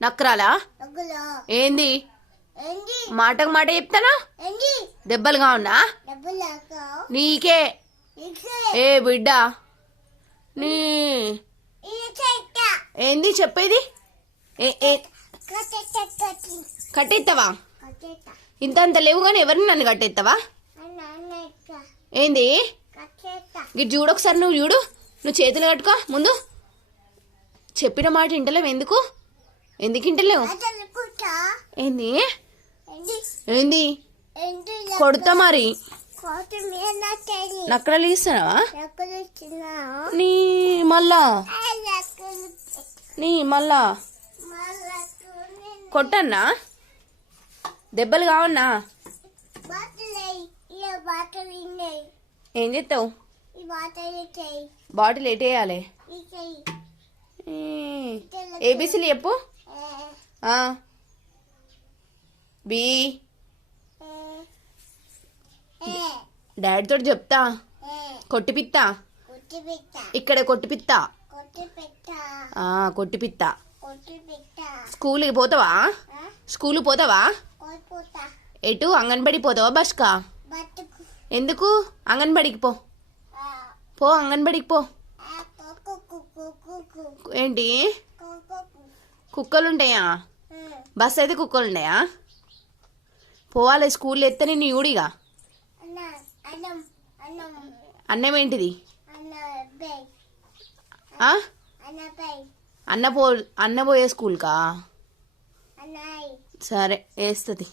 నక్రాలా ఏంది మాటకు మాట చెప్తానా దెబ్బలుగా ఉన్నా నీకే ఏ బిడ్డ నీ ఏంది చెప్పేది కట్టేస్తావా ఇంత లేవు కానీ ఎవరిని నన్ను కట్టేస్తావా ఏంది ఇది చూడు ఒకసారి నువ్వు చూడు నువ్వు చేతులు కట్టుకో ముందు చెప్పిన మాట వింటలేవు ఎందుకు వింటలేవు ఏంది ఏంది కొడతా మరి నక్కడలు ఇస్తున్నావా నీ మళ్ళా కొట్టన్నా దెబ్బలు కావన్నా ఏం చేస్తావు బాటిల్ ఎట్టేయాలి ఏబిసిలు చెప్పు బి డాడీతో చెప్తా కొట్టిపిత్తా ఇక్కడ కొట్టిపిత్తా కొట్టిపిత్తా స్కూల్కి పోతావా ఎటు అంగన్బడి పోతావా బస్కా ఎందుకు అంగన్బడికి పో అంగన్బడికి పో ఏంటి కుక్కలుంటాయా బస్ అయితే కుక్కలుంటాయా పోవాలి స్కూల్లో ఎత్తే నేను యూడిగా అన్నం ఏంటిది అన్న పోయే స్కూల్కా సరే వేస్తుంది